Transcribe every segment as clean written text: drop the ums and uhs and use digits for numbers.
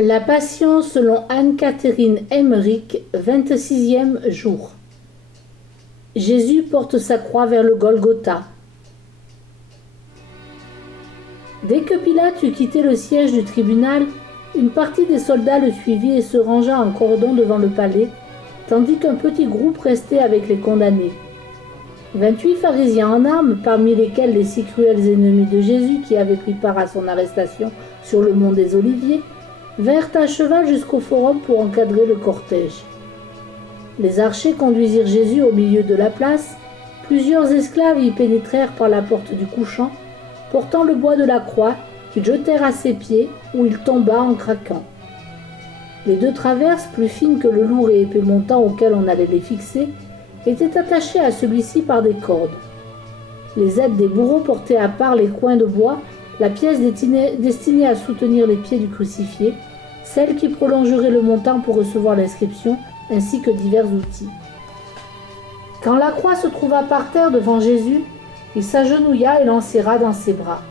La Passion selon Anne-Catherine Emmerich, 26e jour. Jésus porte sa croix vers le Golgotha. Dès que Pilate eut quitté le siège du tribunal, une partie des soldats le suivit et se rangea en cordon devant le palais, tandis qu'un petit groupe restait avec les condamnés. 28 pharisiens en armes, parmi lesquels les 6 cruels ennemis de Jésus qui avaient pris part à son arrestation sur le mont des Oliviers, vinrent à cheval jusqu'au forum pour encadrer le cortège. Les archers conduisirent Jésus au milieu de la place. Plusieurs esclaves y pénétrèrent par la porte du couchant, portant le bois de la croix, qu'ils jetèrent à ses pieds, où il tomba en craquant. Les 2 traverses, plus fines que le lourd et épais montant auquel on allait les fixer, étaient attachées à celui-ci par des cordes. Les aides des bourreaux portaient à part les coins de bois, la pièce destinée à soutenir les pieds du crucifié, celle qui prolongerait le montant pour recevoir l'inscription, ainsi que divers outils. Quand la croix se trouva par terre devant Jésus, il s'agenouilla et l'enserra dans ses bras.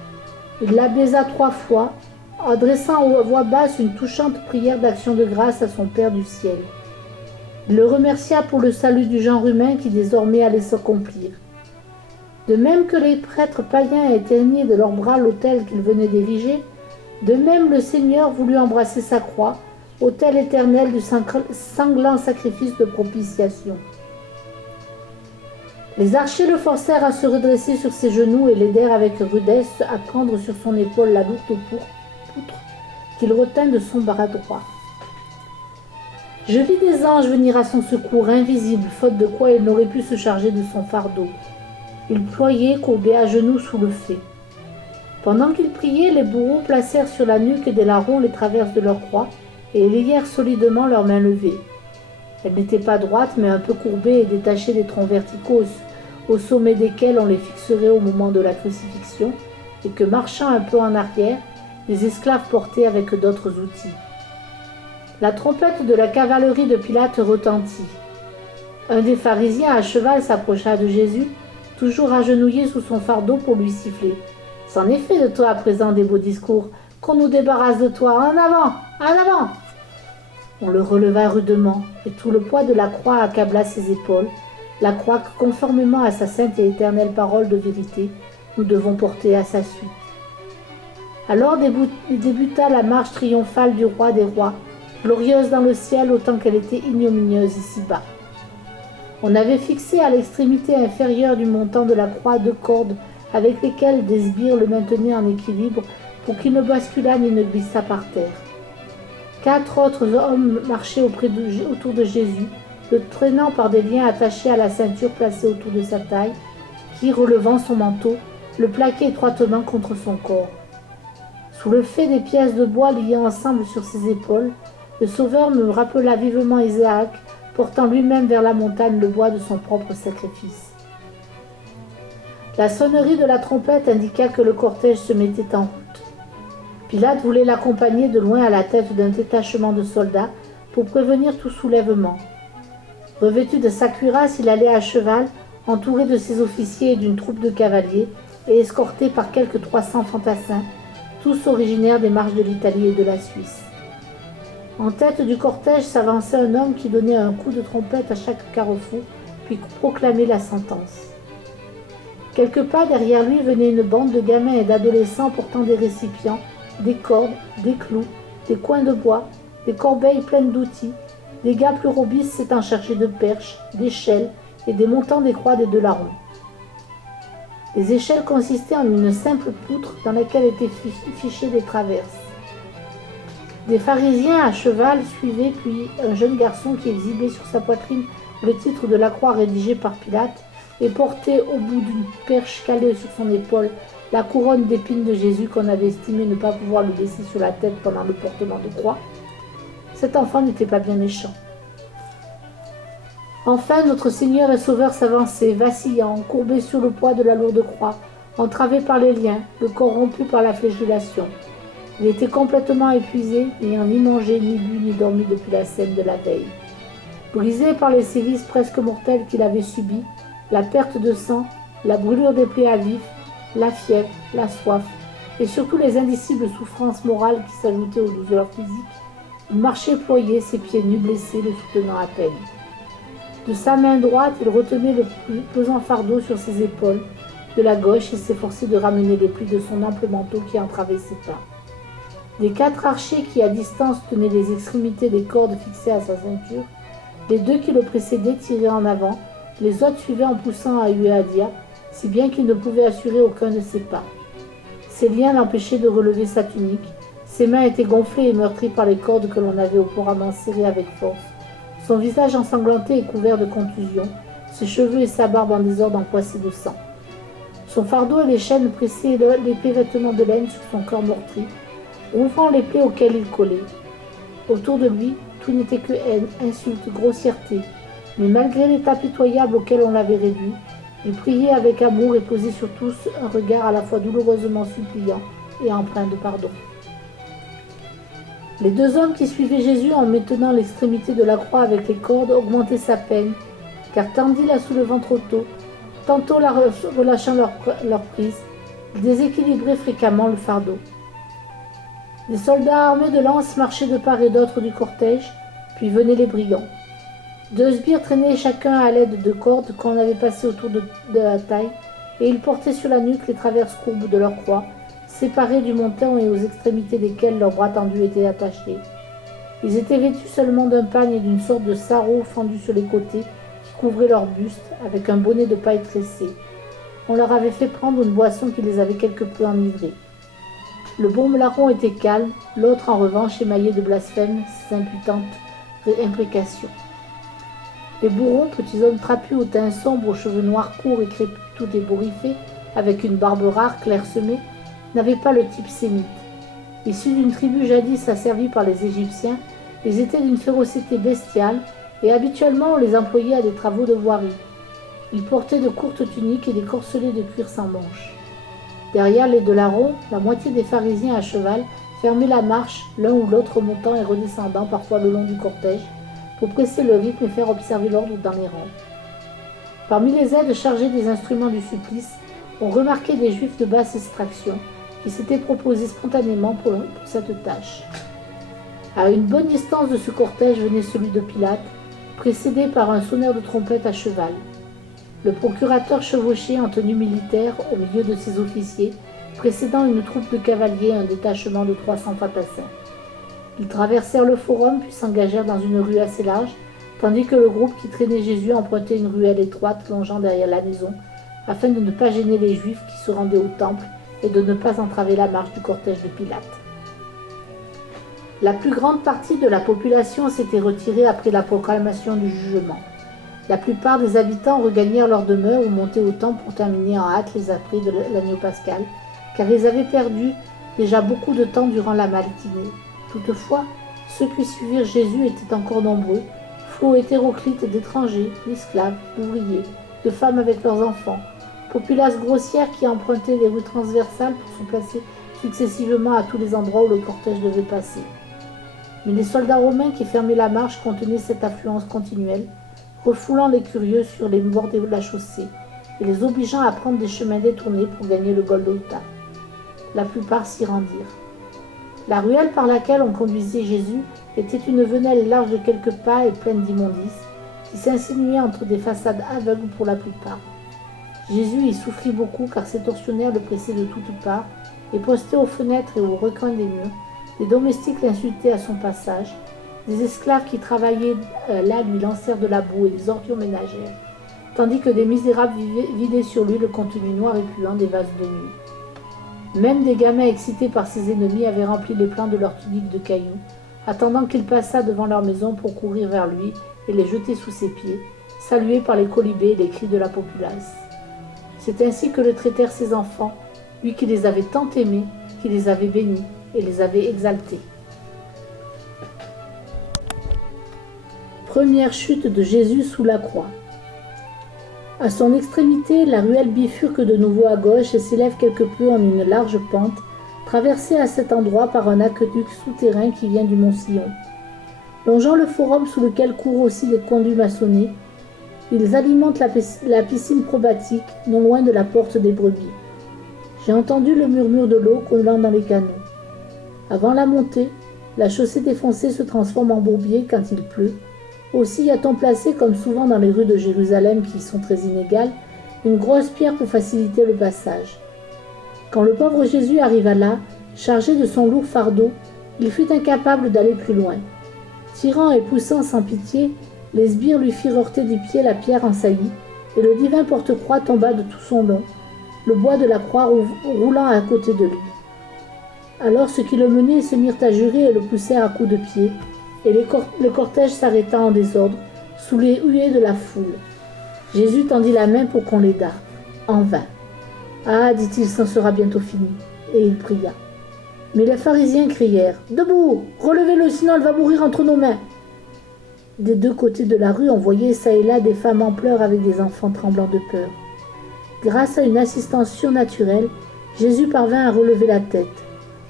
Il la baisa 3 fois, adressant à voix basse une touchante prière d'action de grâce à son Père du ciel. Il le remercia pour le salut du genre humain qui désormais allait s'accomplir. De même que les prêtres païens éteignaient de leurs bras l'autel qu'ils venaient d'ériger, de même le Seigneur voulut embrasser sa croix, autel éternel du sanglant sacrifice de propitiation. Les archers le forcèrent à se redresser sur ses genoux et l'aidèrent avec rudesse à prendre sur son épaule la lourde poutre qu'il retint de son bras droit. Je vis des anges venir à son secours, invisibles, faute de quoi il n'aurait pu se charger de son fardeau. Il ployait, courbé à genoux sous le faix. Pendant qu'il priait, les bourreaux placèrent sur la nuque des larrons les traverses de leur croix et lièrent solidement leurs mains levées. Elles n'étaient pas droites, mais un peu courbées et détachées des troncs verticaux au sommet desquels on les fixerait au moment de la crucifixion, et que, marchant un peu en arrière, les esclaves portaient avec d'autres outils. La trompette de la cavalerie de Pilate retentit. Un des pharisiens à cheval s'approcha de Jésus, toujours agenouillé sous son fardeau pour lui siffler. « C'en est fait de toi à présent des beaux discours, qu'on nous débarrasse de toi, en avant, en avant !» On le releva rudement, et tout le poids de la croix accabla ses épaules, la croix que, conformément à sa sainte et éternelle parole de vérité, nous devons porter à sa suite. Alors débuta la marche triomphale du roi des rois, glorieuse dans le ciel autant qu'elle était ignominieuse ici-bas. On avait fixé à l'extrémité inférieure du montant de la croix 2 cordes avec lesquelles des sbires le maintenaient en équilibre pour qu'il ne basculât ni ne glissât par terre. 4 autres hommes marchaient autour de Jésus, le traînant par des liens attachés à la ceinture placée autour de sa taille, qui, relevant son manteau, le plaquait étroitement contre son corps. Sous le fait des pièces de bois liées ensemble sur ses épaules, le Sauveur me rappela vivement Isaac, portant lui-même vers la montagne le bois de son propre sacrifice. La sonnerie de la trompette indiqua que le cortège se mettait en route. Pilate voulait l'accompagner de loin à la tête d'un détachement de soldats pour prévenir tout soulèvement. Revêtu de sa cuirasse, il allait à cheval, entouré de ses officiers et d'une troupe de cavaliers, et escorté par quelques 300 fantassins, tous originaires des marches de l'Italie et de la Suisse. En tête du cortège s'avançait un homme qui donnait un coup de trompette à chaque carrefour, puis proclamait la sentence. Quelques pas derrière lui venait une bande de gamins et d'adolescents portant des récipients, des cordes, des clous, des coins de bois, des corbeilles pleines d'outils, des gars plus robustes s'étant chargés de perches, d'échelles et des montants des croix des 2 larrons. Les échelles consistaient en une simple poutre dans laquelle étaient fichées des traverses. Des pharisiens à cheval suivaient, puis un jeune garçon qui exhibait sur sa poitrine le titre de la croix rédigé par Pilate et portait au bout d'une perche calée sur son épaule la couronne d'épines de Jésus qu'on avait estimé ne pas pouvoir lui laisser sur la tête pendant le portement de croix. Cet enfant n'était pas bien méchant. Enfin, notre Seigneur et Sauveur s'avançait, vacillant, courbé sur le poids de la lourde croix, entravé par les liens, le corps rompu par la flagellation. Il était complètement épuisé, n'ayant ni mangé, ni bu, ni dormi depuis la scène de la veille. Brisé par les sévices presque mortels qu'il avait subis, la perte de sang, la brûlure des plaies à vif, la fièvre, la soif, et surtout les indicibles souffrances morales qui s'ajoutaient aux douleurs physiques, Il marchait ployé, ses pieds nus blessés, le soutenant à peine. De sa main droite, il retenait le plus pesant fardeau sur ses épaules. De la gauche, il s'efforçait de ramener les plis de son ample manteau qui entravait ses pas. Des 4 archers qui, à distance, tenaient les extrémités des cordes fixées à sa ceinture, les 2 qui le précédaient tiraient en avant, les autres suivaient en poussant à huer à dia, si bien qu'il ne pouvait assurer aucun de ses pas. Ses liens l'empêchaient de relever sa tunique, ses mains étaient gonflées et meurtries par les cordes que l'on avait auparavant serrées avec force. Son visage ensanglanté et couvert de contusions, ses cheveux et sa barbe en désordre empoissés de sang. Son fardeau et les chaînes pressaient l'épais vêtement de laine sur son corps meurtri, ouvrant les plaies auxquelles il collait. Autour de lui, tout n'était que haine, insulte, grossièreté, mais malgré l'état pitoyable auquel on l'avait réduit, il priait avec amour et posait sur tous un regard à la fois douloureusement suppliant et empreint de pardon. Les 2 hommes qui suivaient Jésus en maintenant l'extrémité de la croix avec les cordes augmentaient sa peine, car tandis la soulevant trop tôt, tantôt la relâchant leur prise, ils déséquilibraient fréquemment le fardeau. Des soldats armés de lances marchaient de part et d'autre du cortège, puis venaient les brigands. 2 sbires traînaient chacun à l'aide de cordes qu'on avait passées autour de la taille, et ils portaient sur la nuque les traverses courbes de leur croix, séparées du montant et aux extrémités desquelles leurs bras tendus étaient attachés. Ils étaient vêtus seulement d'un pagne et d'une sorte de sarrau fendu sur les côtés qui couvrait leur buste, avec un bonnet de paille tressé. On leur avait fait prendre une boisson qui les avait quelque peu enivrés. Le bon larron était calme, l'autre en revanche émaillé de blasphèmes, imputantes imprécations. Les bourrons, petits hommes trapus au teint sombre, aux cheveux noirs courts et crépus tout ébouriffés, avec une barbe rare clairsemée, n'avaient pas le type sémite. Issus d'une tribu jadis asservie par les Égyptiens, ils étaient d'une férocité bestiale et habituellement on les employait à des travaux de voirie. Ils portaient de courtes tuniques et des corselets de cuir sans manches. Derrière les 2 larrons, la moitié des pharisiens à cheval fermaient la marche, l'un ou l'autre montant et redescendant parfois le long du cortège, pour presser le rythme et faire observer l'ordre dans les rangs. Parmi les aides chargées des instruments du supplice, on remarquait des juifs de basse extraction qui s'étaient proposés spontanément pour cette tâche. À une bonne distance de ce cortège venait celui de Pilate, précédé par un sonneur de trompette à cheval. Le procurateur chevauchait en tenue militaire au milieu de ses officiers, précédant une troupe de cavaliers et un détachement de 300 fantassins. Ils traversèrent le forum puis s'engagèrent dans une rue assez large, tandis que le groupe qui traînait Jésus empruntait une ruelle étroite longeant derrière la maison, afin de ne pas gêner les Juifs qui se rendaient au temple et de ne pas entraver la marche du cortège de Pilate. La plus grande partie de la population s'était retirée après la proclamation du jugement. La plupart des habitants regagnèrent leur demeure ou montaient au temple pour terminer en hâte les apprêts de l'agneau pascal, car ils avaient perdu déjà beaucoup de temps durant la matinée. Toutefois, ceux qui suivirent Jésus étaient encore nombreux, flots hétéroclites d'étrangers, d'esclaves, d'ouvriers, de femmes avec leurs enfants, populace grossière qui empruntait les rues transversales pour se placer successivement à tous les endroits où le cortège devait passer. Mais les soldats romains qui fermaient la marche contenaient cette affluence continuelle, refoulant les curieux sur les bords de la chaussée et les obligeant à prendre des chemins détournés pour gagner le Golgotha. La plupart s'y rendirent. La ruelle par laquelle on conduisait Jésus était une venelle large de quelques pas et pleine d'immondices, qui s'insinuait entre des façades aveugles pour la plupart. Jésus y souffrit beaucoup car ses tortionnaires le pressaient de toutes parts, et postés aux fenêtres et aux recoins des murs, des domestiques l'insultaient à son passage, des esclaves qui travaillaient là lui lancèrent de la boue et des ordures ménagères, tandis que des misérables vidaient sur lui le contenu noir et puant des vases de nuit. Même des gamins excités par ses ennemis avaient rempli les plans de leurs tuniques de cailloux, attendant qu'il passât devant leur maison pour courir vers lui et les jeter sous ses pieds, salués par les colibés et les cris de la populace. C'est ainsi que le traitèrent ses enfants, lui qui les avait tant aimés, qui les avait bénis et les avait exaltés. Première chute de Jésus sous la croix. À son extrémité, la ruelle bifurque de nouveau à gauche et s'élève quelque peu en une large pente, traversée à cet endroit par un aqueduc souterrain qui vient du mont Sion. Longeant le forum sous lequel courent aussi des conduits maçonnés, ils alimentent la piscine probatique, non loin de la porte des brebis. J'ai entendu le murmure de l'eau coulant dans les canaux. Avant la montée, La chaussée défoncée se transforme en bourbier quand il pleut. Aussi y a-t-on placé, comme souvent dans les rues de Jérusalem qui sont très inégales, une grosse pierre pour faciliter le passage. Quand le pauvre Jésus arriva là, chargé de son lourd fardeau, il fut incapable d'aller plus loin. Tirant et poussant sans pitié, les sbires lui firent heurter du pied la pierre en saillie, et le divin porte-croix tomba de tout son long, le bois de la croix roulant à côté de lui. Alors ceux qui le menaient se mirent à jurer et le poussèrent à coups de pied, et le cortège s'arrêta en désordre, sous les huées de la foule. Jésus tendit la main pour qu'on l'aidât. En vain. Ah, dit-il, c'en sera bientôt fini. Et il pria. Mais les pharisiens crièrent. Debout, relevez-le, sinon elle va mourir entre nos mains. Des deux côtés de la rue, on voyait çà et là des femmes en pleurs avec des enfants tremblants de peur. Grâce à une assistance surnaturelle, Jésus parvint à relever la tête.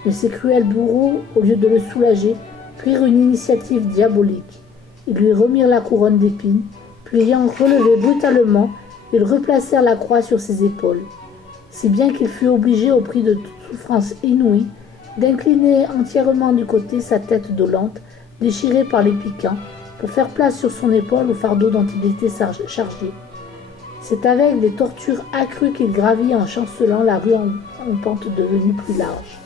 Mais ces cruels bourreaux, au lieu de le soulager, prirent une initiative diabolique. Ils lui remirent la couronne d'épines, puis ayant relevé brutalement, ils replacèrent la croix sur ses épaules, si bien qu'il fut obligé, au prix de toute souffrance inouïe, d'incliner entièrement du côté sa tête dolente, déchirée par les piquants, pour faire place sur son épaule au fardeau dont il était chargé. C'est avec des tortures accrues qu'il gravit en chancelant la rue en pente devenue plus large.